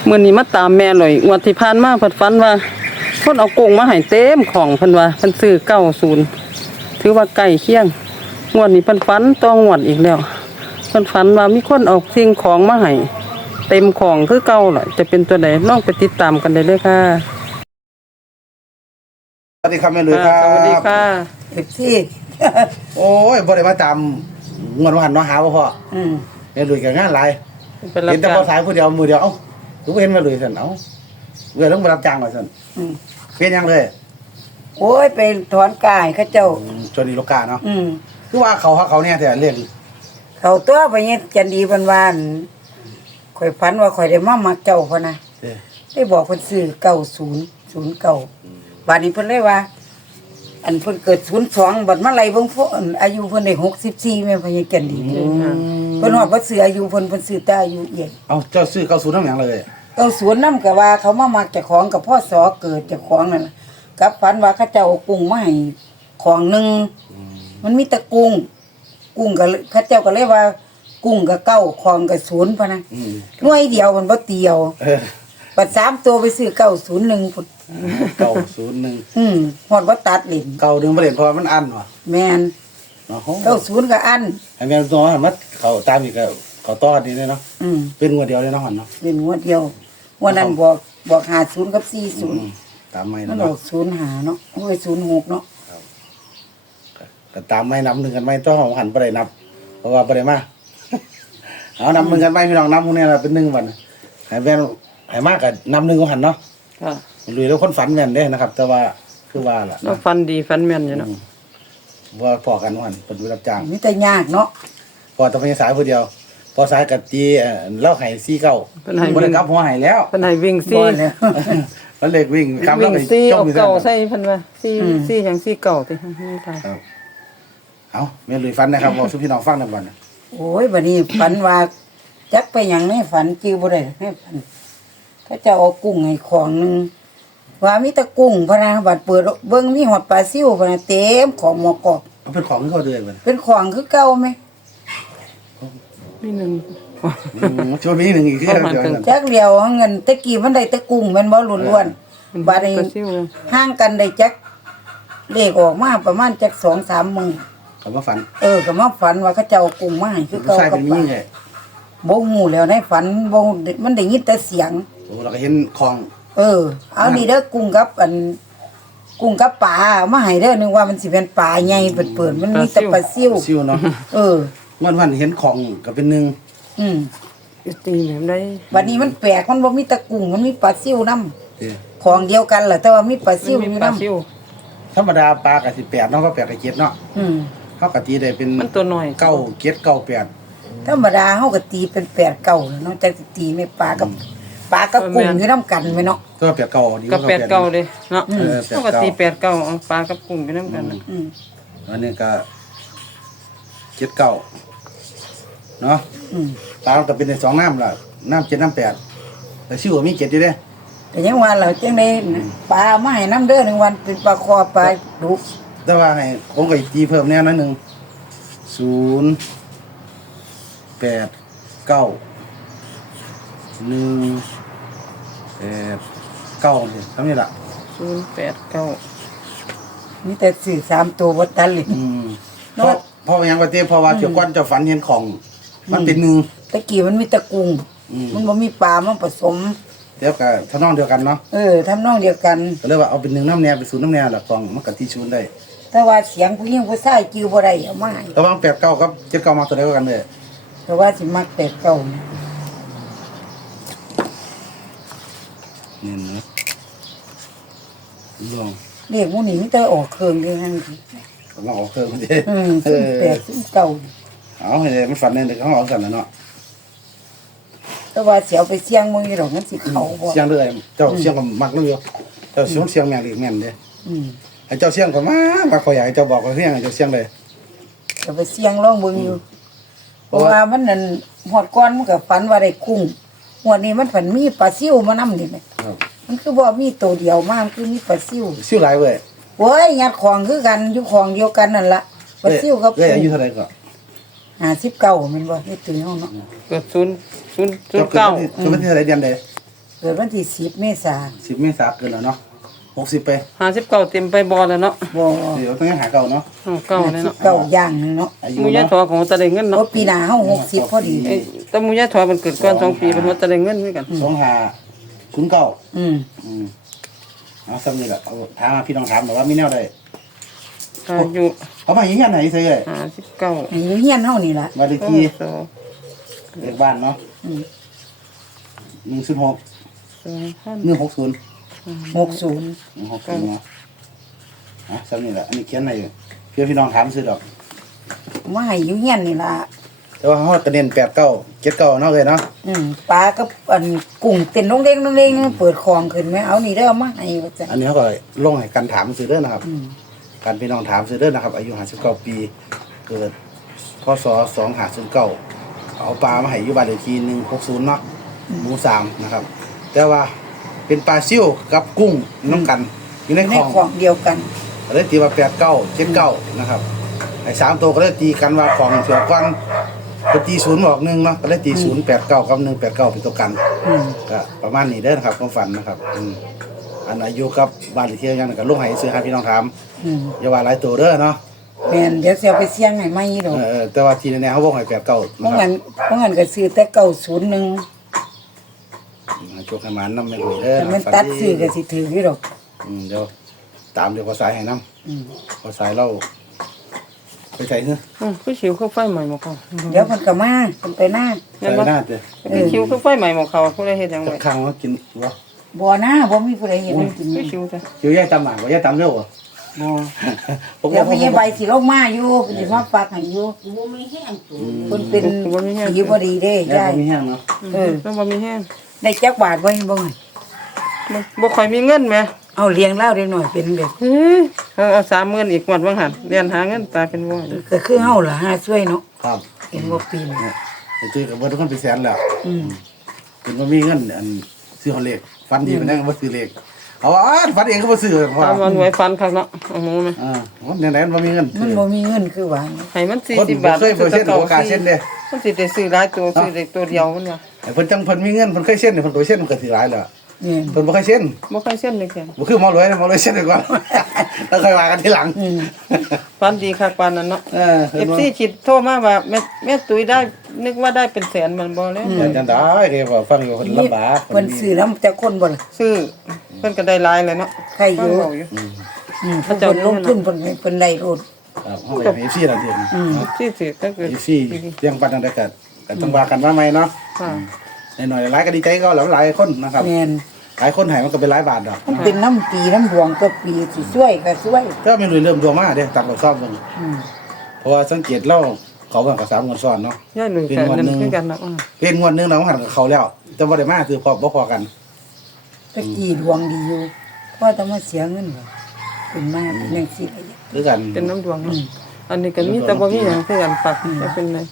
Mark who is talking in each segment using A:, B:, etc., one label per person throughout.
A: มื้อนี้มาตามแม่หน่อยงวดที่ผ่านมาเพิ่นฝันว่าเพิ่นเอากงมาให้เต็มของเพิ่นว่าเพิ่นซื้อ90ถือว่าใกล้เคียงงวดนี้เพิ่นฝันต่องวดอีกแล้วเพิ่นฝันว่ามีคนเอาสิ่งของมาให้เต็มของคือเก่าล่ะจะเป็นตัวใดลองไปติดตามกันได้เลยค่ะ
B: สวัสดีครับแม่ลุยครับ
A: สวัสดีค่ะ
C: ที่
B: โอ้ยบ่ได้มาตามงวดวันเนาะหาบ่พ่อแม่ลุยก็งานหลาย
A: เป็นรับ
B: เห็นแต่
A: จ้า
B: พอง สายผู้เดียวมือเดียวเอ้ารู้เห็นแม่ลุยซั่นเอ้าเอื้อต้องมารับจ้างว่าซั่นเป็นยังเลย
C: โอ้ยไปถอนกายเขาเจ้า
B: ชวนอีโลกาเนาะคือว่าเขาเนี่ยแต่เรียก
C: เขาตัวไปเนี่ยจันดีวันวานข่อยฝันว่าข่อยได้มามักเจ้าพะนะได้บอกเพิ่นซื้อ9009บาดนี้เพิ่นเลยว่า อันเพิ่นเกิด02บัดมาไล่เบิ่งพวกอายุเพิ่นได้64แม่พะยายจันดีเพิ่นฮอดบ่ซื้ออายุเพิ่นซื้อแต่อายุเอียด
B: เอ้าเจ้าซื้อ90นำหยังเลย
C: 90นำก็ว่าเขามามักเจ้าของกับพ่อสอเกิดเจ้าของนั่นล่ะกับฝันว่าเขาเจ้าเอากุ้งมาให้ของหนึงมันมีแต่กุ้งก็เขาเจ้าก็เลยว่า กุ้งก็เก้าของก็0พะนะหน่วยเดียวมันบ่เตียวปัด3ตัวไปซื้อ901พุ่น
B: 901
C: ฮอดบ่ตัดเล่น
B: เก่าดึงบ่เล่นเพราะมันอันว่ะ
C: แม่น
B: เนาะ
C: 90ก็อัน
B: ให้แม่ตัวมันเขาตามอีกก็เขาต่อกันนี่เลยเนาะ
C: อืม
B: เป็นงวดเดียวเลยเนาะหั่นเนาะ
C: เป็นงวดเดียววันนั้นบอก50กับ40
B: ตามไม่
C: มัน
B: เนาะ
C: ออก05เนาะโอ้ย06เนาะ
B: ก็ตามไม่นับหนึ่งกันไม่ต้องหันไปได้นับ เพราะว่าไปได้มา เอานับหนึ่งกันไม่พี่น้องนับพวกนี้ละเป็นหนึ่งวันให้แม่นให้มากกับนับหนึ่งก็หันเนาะ
A: ค่ะ
B: ลุยแล้วคนฝันแม่นเด้นะครับ แต่ว่าคือว่าล่ะ
A: แล้วฟันดีฟันแม่นอยู่เนาะ
B: ว่าพอกันหันเป็นดูรับจ้าง
C: มีแต่ยากเนาะ
B: พอต้องเป็นสายผู้เดียว พอสายกับตีเล่าไห้ซี่เก้า
A: เพิ่นให้
B: บนกับหัวไห้แล้ว
A: เพิ่นให้วิ่ง
C: บ่
A: ซี่
C: แล้ว
B: มันเล็กวิ่งกำ
A: วิ่
B: แล้ว
A: ง
B: ไป
A: ซี่
B: จ้อ
A: เอา
B: งอยู่
A: เก่า
B: ซั่น
A: ใส่เพิ่นว่าซี่หยังซี่เก่าติค่ะ
B: เอาแม่ลุยฝันนะครับบอกสุพี่น้องฟังหนึ่งวัน
C: โอ้ยบัดนี้ฝันว่าจักไปหยังในฝันจื้อบ่ได้ในฝันเขาจะเอากุ้งให้ของหนึงว่ามีแต่กุ้งพะนะบัดเปิดเบิ่งมีหอดปลาซิวพะนะเต็มของหมอกอก
B: เอาเป็นของที่เขาเดือนมัน
C: เป็นของคือเก่าไหม
A: มีหนึง
B: ชวนมีหนึ่งอีกที่เดียวกัน
C: จักเดียวเงินตะกี้มันได้แต่กุ้งแม่นบ่ล้วนๆบัดนี้
A: ปลาซิว
C: ห่างกันได้จักเลขออกมาประมาณจัก2-3มื้อ
B: เขามาฝัน
C: ก็มาฝันว่าเขาจะเอากุ้งมาให้คือ
B: ผู้
C: เก่า
B: ชาย
C: กั
B: เป็
C: บ
B: น
C: ปลา
B: ยิ่งไง
C: บ่ฮู้แล้วในฝันบ่มันได้ยินแต่เสียง
B: โอ้เราก็เห็นของ
C: เอานี่เด้อกุ้งกับกุ้งกับปลาเอามาให้เด้อนึกว่ามันสิเป็นปลาใหญ่เปิดๆมันมีแต่ปลาซิว
B: ซิวเนาะ วันเห็นของก็เป็นหนึ่ง
C: อืม
A: อยู่ตีแบบใด
C: บัดนี้มันแปลกมันบ่มีแต่กุ้งมันมีปลาซิวนํ
B: เด้อ
C: ของเดียวกันแหละแต่ว่ามีปลาซิว
A: มี
C: อยู่
A: ปลา
C: นํ
A: ซิว
B: ธรรมดาปลากับ18เนาะก็8กับ7เนาะ
C: อืม
B: เขาก็ตีได้เป็น
A: มันตัวน้อย
B: 9 7 9 8
C: ธรรมดาเฮาก็ตีเป็น8 9เนาะจักสิตีแม่ปลากับกุ้งอยู่นํกันแม่เนาะ
B: ตัว8 9ดี
A: กับแปดเก่าเด้เนาะ
B: 8
A: ปกติแปดเก่าเอาปลากับกุ้งไปนำกันน่ะ
C: อืม
B: อันนี้ก็7 9เนาะ
C: อืม
B: ปลาก็เป็นได้2น้ำล่ะน้ำ7น้ำ8แต่ซิวมี7อยู่เด้
C: แต่ยังว่าเราจังได๋ปลามาให้นํเด้อ1วันเป็นปลาคอปลาดุ
B: แต่ว่าให้ผมก็ตีเพิ่มแน่นอนนึง0 8 9 1 8 9นี่ทำนี่ล่ะ
A: 089
C: มีแต่สื่อ3ตัวบ่ตัดเลย
B: เพราะยังว่าเต้เพราะว่าเที่ยวก่อนเจะฝันเห็นของ มันเป็นหนึ่ง
C: ตะกี้มันมีแต่กุ้งมันบ่มีปลามาผสม
B: เดี๋ยวก็ทำนองเดียวกันเนาะ
C: ทำนองเดียวกัน
B: ก็เลยว่าเอาเป็นหนึ่งน้ำแนวเป็นศูนย์น้ำแนวละกองมันก็ที่ศูนย์ได้
C: แต่ว่าเสียงผู้หญิงผู้ชายจื้อบ่ได้เอามาให้
B: ระหว่าง8 9กับ7 9มาตัวเดียวกันเลย
C: แต่ว่าสิมักแต่เก่านะ
B: นี่นะลอง
C: เรียกหมู่นี้มีแต่ออกเครื่องเด้หั่นสิ
B: ลองเอาเครื่องมาดิ
C: ซึ่งแปลกซึ่งเก่า
B: เอาให้เลยมันฝันในเด็กเขาเอากันนะเนาะ
C: แต่ว่าสิเอาไปเสี่ยงมึงอยู่ดอกมันสิเข้าบ่
B: เสียงเลยเจ้าเสียงก็มักเลยเจ้าเสียงแม่นหรือแม่นเด้
C: อืม
B: ไอ้เจ้าเสียงก็มาขออยากให้เจ้าบอกว่าเสียงไอ้เจ้าเสียงเลย
C: จะไปเสี่ยงลองเบิ่งอยู่เพราะว่ามันนั่นฮอดก่อนมันก็ฝันว่าได้กุ้งงวดนี้มันฝันมีปลาซิวมานำนี่แหม
B: ครับ
C: มันคือบ่มีตัวเดียวมามันคือมีปลาซิว
B: ซิ่วหลายเว้ย
C: โอ้ยงัดของคือกันอยู่ของเดียวกันนั่นล่ะปลาซิวกับ
B: เอ้ยอายุเท่าไหร่ก็
C: 59แม่นบ่นี่ตื่นเฮาเนาะ
A: เกิด0 0
B: เจ้าเกิดวันที่เท่าไหร่เดือนใด
C: เกิกิดวันที่10 เมษา
B: 10 เมษายนเกินแล้วเนาะ60ไป
A: 59เต็มไปบ่แล้วเนาะ
C: บ่
B: เดี๋ยวต้องหาเก่าเนาะ
A: เก่าเลยเนาะ
C: เก้าอย่างหนึงเนาะ
B: อายุ
A: หมูยาย
B: เนาะ
A: ถอของตะได้เงิน
C: เพ
A: เนาะ
C: ราะปีหน้าเฮา60พอดี
A: ไอ้แต่หมูยายถอมันเกิดก่อน2ปีเป็นว่าตะได้เงินคือกัน
B: 2509
C: อืม
B: เอาซ้ำนี่แหละเอาถามมาพี่น้องถามบอกว่ามีแนวใด
A: อายุ
B: เอามาอย่างเงี้ยไหนเซ่
A: 59
C: ให้อยู่เฮียนเฮานี่ล่ะ
B: มาดีที
A: สอง
B: เลขบ้านเนาะ
C: อืม
B: 106
A: 2,000
B: 160
C: 60
B: 160เนาะซ้ำนี่แหละอันนี้เขียนให้เพื่อพี่น้องถามซื้อดอก
C: มาให้อยู่เฮียนนี่ล่ะ
B: แต่ว่าเฮากระเด็น89 79เนาะเลยเนาะ
C: ปลากับอันกุ้งเต้นน้องเด้งเปิดคลองขึ้นไหมเอานี่เด้อมาให้ว่าซั่น
B: อันนี้เขาก็ลงให้กันถามซื้อเด้อนะครับการพี่น้องถามซื้อเด้อนะครับ อายุ59 ปีเกิดพศ2509เอาปลามาให้อยู่บ้านเลขที่160เนาะหมู่3นะครับ แต่ว่าเป็นปลาซิ่วกับกุ้งน้ำกันอยู่ใน
C: ใน
B: คลอง
C: คลองเดียวกัน
B: ก็เลยตีว่า89 79นะครับไอ้3ตัวก็เลยตีกันว่าของเสือก้อนก็ตี0ออก1เนาะก็เลยตี089กับ189เป็นตัวกัน ก็ประมาณนี้เด้อนะครับความฝันนะครับอันอายุกับบ้านเลขที่ยังกับลูกให้ซื้อให้พี่น้องถามอย่าว่าหลายตัวเด้อเนาะ
C: แม่นเดี๋ยวสิเอาไปเสี่ยงให้ใหม่ดอก
B: แต่ว่าทีแน่ๆเขาบอกให้89
C: เพ
B: นะ
C: ราะ
B: ครั
C: งั้
B: บ
C: นเพราะงั้นก็ซื้อแต่901
B: โชคให้หมานนำแม่นเด้อ
C: แต่มันตัดซื้อก็สิถืออยู่ดอก
B: เดี๋ยวตามเดี๋ยวพอสายให้นำพอสายเราไปใส่เฮ้อ
A: คือชิวคือไฟใหม่หมดเขา
C: เดี๋ยวเพิ่นก็มาเพิ่นไปหน้า
B: ใส่หน้าเด้อ
A: คือชิวคือไฟใหม่หมดเขาผู้ใดเฮ็ดหยัง
B: สั
A: ไว้
B: กครั้งว่ากินบ่
C: บ่หน้าบ่มีผู้ใดเห็นมันกิน
A: คือชิวจ้ะ
B: อยู่ยายตำหมากบ่ยายตำเร็วบ่
A: บ่
B: ผม
C: เดี๋ยวพยาใบสิลงมาอยู่เพิ่นสิมาฝากให้อยู่เพิ่นเป็นสีบ่ดีเด้
B: ยาย
C: ยาย
B: บ่มีแห้งเนาะ
A: ต้องบ่มีแห้ง
C: ได้จักบาทบ่เห็นบ่
A: บ่ค่อยมีเงินแหม
C: เอาเลี้ยงเล่าเด็กหน่อยเป็นแบบ
A: เอา30,000อีกงวดว่างหันเรียนหาเงินตาเป็นบ่
C: ก็คือเฮาล่ะหาช่วยเนาะ
B: ครับ
C: เห็นบ่ปีน
B: ไอ้ตุ้ยกับเบิดทุกคนไปแสนแล้วเป็นบ่มีเงินอันซื้อของเลขฟันดีมันได้บ่ซื้อเลขเอาฟันเองก็บ่ซื้อพอ
A: ตามวันไว้ฟันคักเนาะโอ้โหแม่
B: มันไหนๆมันบ่มีเงิน
C: มันบ่มีเงินคือว่า
A: ให้มัน
B: คน
A: 40
B: บ่
A: บาท
B: เคยบ่เส้นบ่กล้าเส้นเด้
A: มันสิได้ซื้อหลายตัวซื้อได้ตัวเดียวมันว่า
B: ไอ้เพิ่นจังเพิ่นมีเงินเพิ่นเคยเส้นเพิ่นไปเส้นมันก็สิหลายแล้ว
C: นี่
B: เพิ่นบ่เคยเส้น
A: บ่ค่อยเส้นเลยแค่
B: บ่คือหมอรวยนะหมอรวยเส้นไปก่อนแล้วค่อยว่ากันทีหลัง
A: ฟันดีคักปานนั้นเนาะ
B: เห็นบ่
A: FC คิดโทรมาว่าแม่ตุ้ยได้นึกว่าได้เป็นแสนมันบ่แล้ว
B: จังได้เด้ว่าฟังอยู่เพิ่นลำบาก
C: เพิ่นซื้อน้ำแต่คนบ่ล่ะ
A: ซื้อเพิ่นก็ได้หลายเลยเนาะ
C: ใครอยู่
A: เว้าอยู่
C: เพิ่นลงทุนเพิ่นได้โลด
B: ครับเฮาก็มีซี่ล่ะทีนี้
A: ที่สิถ้าเกิด
B: มีซี่เสียงปันจังได๋ก็ต้องว่ากันว่าใหม่เนาะ
A: ค่ะ
B: หน่อยๆหลายก็ดีใจก็หลายคนนะครับ
C: แม่น
B: หลายคนให้มันก็เป็นหลายบาทดอก
C: มันเป็นน้ำปีน้ำดวงก็ปีสิช่วยก็ช่วย
B: ก็ไม่รู้เริ่มดวงมาเด้ตักเราซ่อมเบิ่งเพราะว่าสังเกตเราเขาเบิ่งกับ3 งวดซ้อนเนาะ
A: ย่าหนึ่งกันนั่นคือกันเนาะ
B: เป็นงวดหนึงเราหันกับเขาแล้ว แต่บ่ได้มาคือพอบ่พอกัน
C: ตะกี้ดวงดีอยู่พ่อต้องมาเสียเงินเหรอเป็นมาเป็นจังซี่ไป
B: คือกัน
A: เป็นน้ำดวงเนาะอันนี้ก็มีแต่บ่มีหยังคือกันปักจะเป็นไง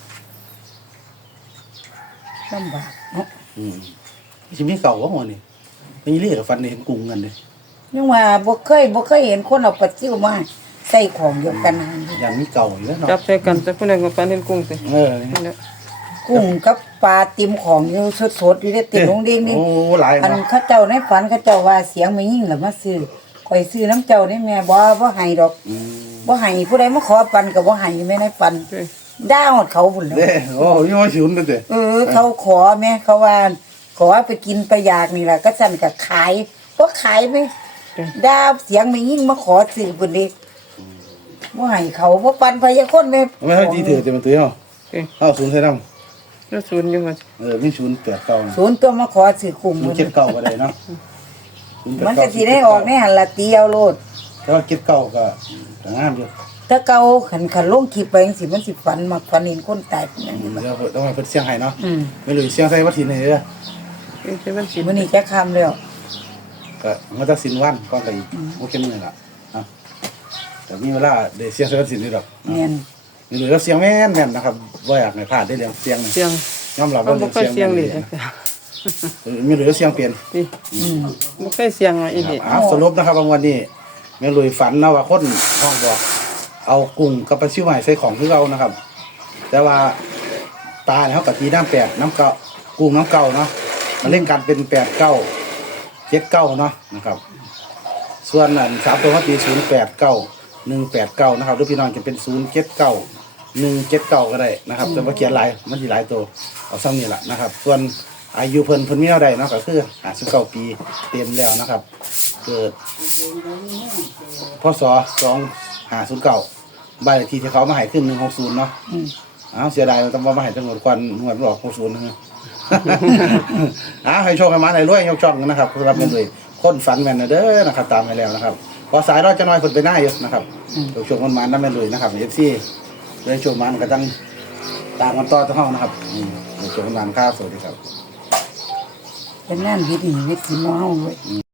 C: ลำบากเนาะ
B: สิมีเก่าบ่หมดนี่มันยี่เรียกฟันนี่เห็นกุ้งกันเด้
C: ยังว่าบ่เคยเห็นคนเอาปลาซิวมาใส่ของเดียวกันนะ
B: อย่างมีเก่าอยู่แล้วเนาะ
A: จับใส่กันแต่ผู้นั้นก็ปานเห็นกุ้งสิ
B: นี่
C: กุ้งกับปลาติมของอยู่สดๆอยู่ได้ติดลงเด้งนี่
B: โอ้หลาย
C: อัน
B: เนาะ
C: เขาเจ้าในฝันเขาเจ้าว่าเสียงไม่ยิ่งล่ะมาซื้อข่อยซื้อน้ำเจ้านี่แม่บ่ให้ดอกบ่ให้ผู้ใดมาขอปันก็บ่ให้แม่ในปันด่าหมดเขาพุ่นแหล้
B: เด้โอ้ยมาฉุนเด้
C: เขาขอแม่เขาว่าขอไปกินไปอยากนี่ล่ะก็สั่นก็ขายบ่ขายไหมด่าเสียงไม่ยิ่งมาขอซื้อพุ่นเด้บ่ให้เขาบ่ปันพยาคนแม่
B: ไม่เฮาจีถือแต่มันตื้อเฮาศูนย์ใส่นำ
A: แล้วศูนย์อยู่ว่า
B: มีศูนย์8 9
C: ศูนย์ตัวมาขอซื้อกุ้ง
B: มัน
C: พุ่น
B: 7 9ก็ได้เนาะ
C: มันก็สิได้ออกในหันละเตียวโลด
B: แต่ว่า7 9ก็งามอยู่
C: ถ้าเก่าขันลงคลิปไปจังซี่มันสิฝันมักฝันเห็นคนตายเป็นหยังนี่
B: เดี๋ยวต้องให้เพิ่นเสียงให้เนาะ
C: อืม
B: ไม่รู้เสียงใส่วัดถิ่นนี่เด้อ
A: เป็นสิมันสิ
C: มื้อนี้จะค่ำแล้ว
B: ก็มันจะสิ้นวันก่อนก็อีกโอเคมื้อละแต่มีเวลาได้เสียงใส่วัดถิ่นนี่ดอก
C: แม่น
B: ไม่รู้แล้วเสียงแม่นนะครับบ่อยากให้พลาดได้เรื่องเสียงนี่
A: เสียง
B: ยอมรับ
A: มัน
B: ว่า
A: บ่ค่อยเสียง
B: เล
A: เลย
B: ไม่รู้เสียงเปลี่ยน
A: ติบ่ค่อยเสียงอ่ะอีนี่
B: สรุปนะครับวันนี้แม่ลุยฝันนะว่าคนห้องบอกเอากุ้งกับปลาซิวใหม่ใส่ของคือเรานะครับ แต่ว่าปลาเนี่ยเขากะตีน้ำแปดน้ำเก่ากุ้งน้ำเก่าเนาะเล่นกันเป็น8 9 7 9เนาะนะครับส่วนอัน3ตัวก็ตี0 8 9 1 8 9นะครับหรือพี่น้องจะเป็น0 7 9 1 7 9ก็ได้นะครับแต่ว่าเขียนหลายมันสิหลายตัวเอาซ้ำนี่แหละนะครับส่วนอายุเพิ่นมีเท่าใดเนาะก็คือ59ปีเต็มแล้วนะครับเกิดพศ2509บ้านเลขที่ที่เขามาให้ขึ้น160เนาะเสียดายมันต้องมาให้จังหวัดควันงวดหลอก60นะฮะ ให้โชคให้มาให้รวยยกช่องกันนะครับสำหรับเงินเลยคนฝันแม่นนะเด้อนะครับตามไปแล้วนะครับพอสายเราจะน้อยคนไปหน้าอยู่นะครับโชคมันมาน้ำแม่นเลยนะครับเอฟซีเลยโชคมันก็ต้องตามกันต่อตัวห้องนะครับโชคมันมาครับสวัสดีครับ
C: เป็นงานวิถีวิถีน้องเว้ย